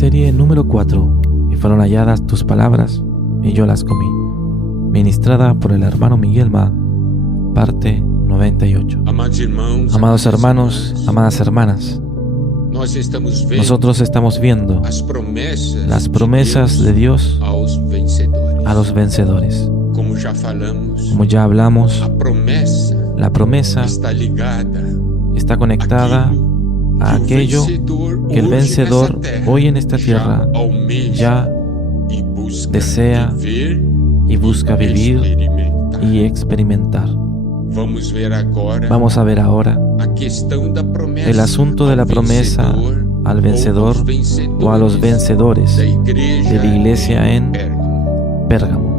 Serie número 4. Y fueron halladas tus palabras, y yo las comí. Ministrada por el hermano Miguel Ma, parte 98. Amados hermanos, amadas hermanas, nosotros estamos viendo las promesas de Dios a los vencedores. Como ya hablamos, la promesa está conectada a aquello que el vencedor hoy en esta tierra ya desea y busca vivir y experimentar. Vamos a ver ahora el asunto de la promesa al vencedor o a los vencedores de la iglesia en Pérgamo.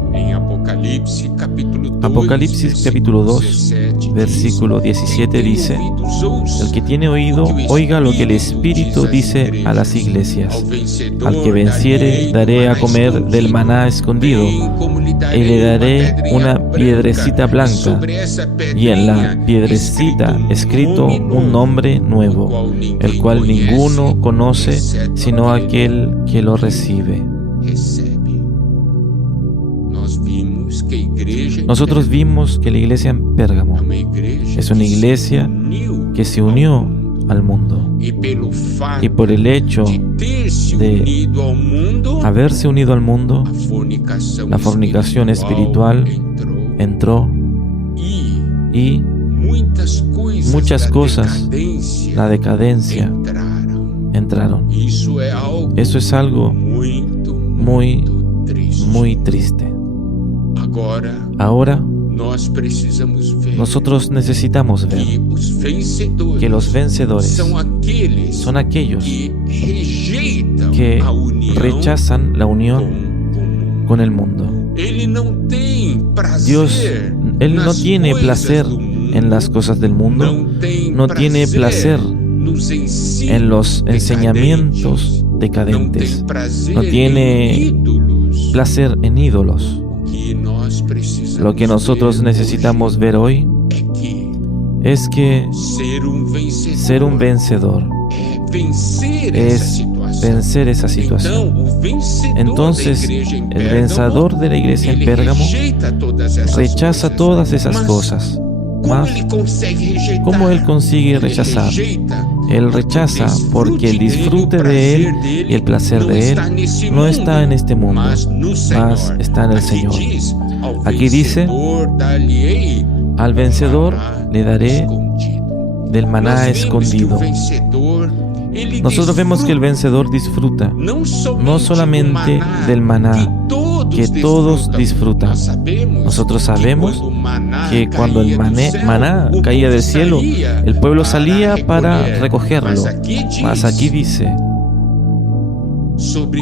Apocalipsis capítulo 2, versículo 17 dice: el que tiene oído, oiga lo que el Espíritu dice a las iglesias. Al que venciere, daré a comer del maná escondido, y le daré una piedrecita blanca, y en la piedrecita escrito un nombre nuevo, el cual ninguno conoce sino aquel que lo recibe. Nosotros vimos que la iglesia en Pérgamo es una iglesia que se unió al mundo, y por el hecho de haberse unido al mundo, la fornicación espiritual entró, y muchas cosas, la decadencia, entraron. Eso es algo muy, muy triste. Ahora nosotros necesitamos ver que los vencedores son aquellos que rechazan la unión con el mundo. Dios, Él no tiene placer en las cosas del mundo, no tiene placer en los enseñamientos decadentes, no tiene placer en ídolos. Lo que nosotros necesitamos ver hoy es que ser un vencedor es vencer esa situación. Entonces, el vencedor de la iglesia en Pérgamo rechaza todas esas cosas. Mas, ¿cómo él consigue rechazar? Él rechaza porque el disfrute de él y el placer de él no está en este mundo, mas está en el Señor. Aquí dice: al vencedor le daré del maná escondido. Nosotros vemos que el vencedor disfruta no solamente del maná, que todos disfrutan. Nosotros sabemos que cuando el maná caía del cielo, el pueblo salía para recogerlo. Mas aquí dice: sobre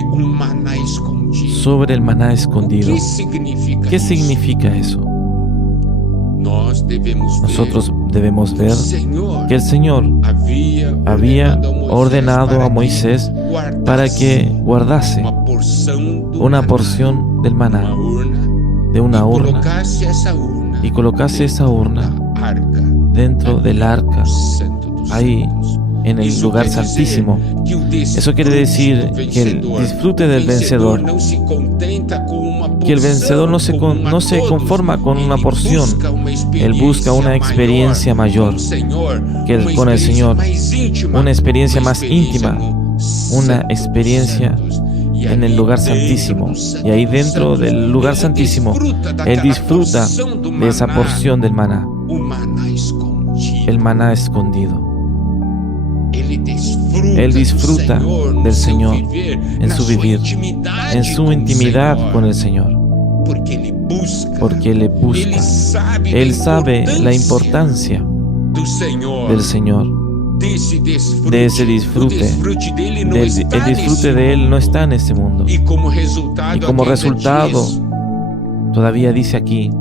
el maná escondido. ¿Qué significa eso? Nosotros debemos ver que el Señor había ordenado a Moisés para que guardase una porción del maná de una urna y colocase esa urna dentro del arca, ahí en el lugar santísimo. Eso quiere decir que el disfrute del vencedor, que el vencedor no se conforma con una porción, él busca una experiencia mayor con el Señor, una experiencia más íntima, una experiencia en el lugar santísimo. Y ahí dentro del lugar santísimo, él disfruta de esa porción del maná, el maná escondido. Él disfruta del Señor en su vivir, en su intimidad con el Señor, porque le busca. Él sabe la importancia del Señor, de ese disfrute. El disfrute de Él no está en este mundo. Y como resultado, todavía dice aquí,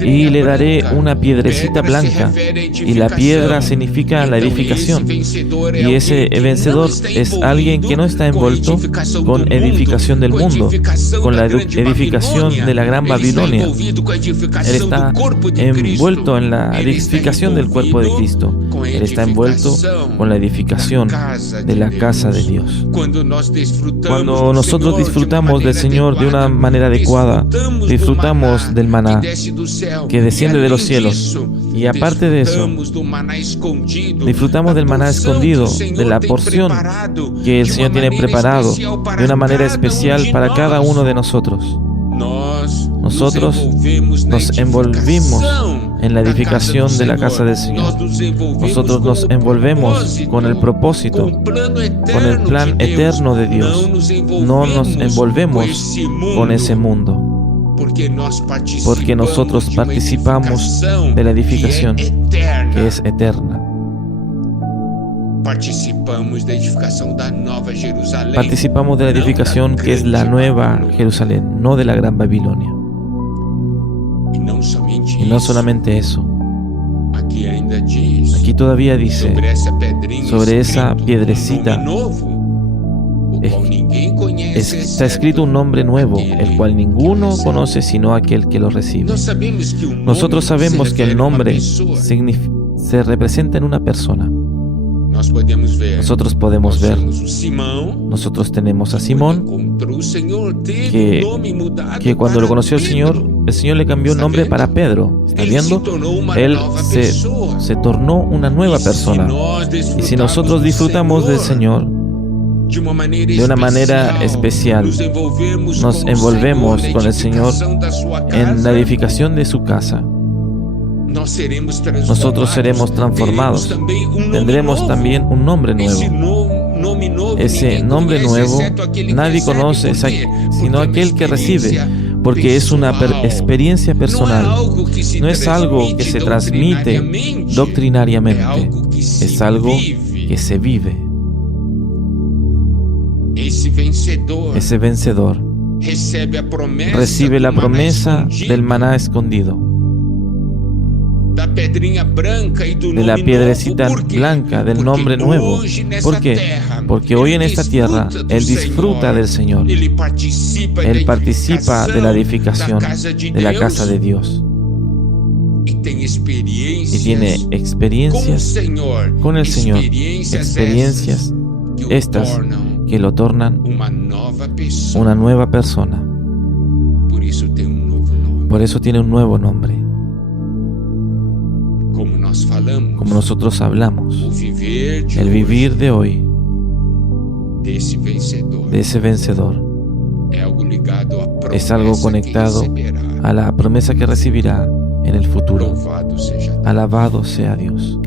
y le daré una piedrecita blanca, y la piedra significa la edificación, y ese vencedor es alguien que no está envuelto con edificación del mundo, con la edificación de la gran Babilonia. Él está envuelto en la edificación del cuerpo de Cristo. Él está envuelto con la edificación de la casa de Dios. Cuando nosotros disfrutamos del Señor de una manera adecuada, disfrutamos del maná que desciende de los cielos, y aparte de eso, disfrutamos del maná escondido, de la porción que el Señor tiene preparado de una manera especial para cada uno de nosotros. Nosotros nos envolvimos en la edificación de la casa del Señor. Nosotros nos envolvemos con el propósito, con el plan eterno de Dios. No nos envolvemos con ese mundo, porque nosotros participamos de la edificación que es eterna. Participamos de la edificación que es la nueva Jerusalén, no de la gran Babilonia. Y no solamente eso. Aquí todavía dice sobre esa piedrecita está escrito un nombre nuevo, el cual ninguno conoce sino aquel que lo recibe. Nosotros sabemos que el nombre se representa en una persona. Nosotros podemos ver, nosotros tenemos a Simón, que cuando lo conoció el Señor le cambió el nombre para Pedro. ¿Está viendo? Él se tornó una nueva persona. Y si nosotros disfrutamos del Señor de una manera especial, nos envolvemos con el Señor en la edificación de su casa, nosotros seremos transformados. Tendremos también un nombre nuevo. Ese nombre nuevo nadie conoce sino aquel que recibe, porque es una experiencia personal. No es algo que se transmite doctrinariamente, es algo que se vive. Ese vencedor recibe la promesa del maná escondido, de la piedrecita blanca, del nombre nuevo. ¿Por qué? Porque hoy en esta tierra Él disfruta del Señor. Él participa de la edificación de la casa de Dios. Y tiene experiencias con el Señor, experiencias estas que lo tornan una nueva persona. Por eso tiene un nuevo nombre. Como nosotros hablamos, el vivir de hoy, de ese vencedor, es algo conectado a la promesa que recibirá en el futuro. Alabado sea Dios.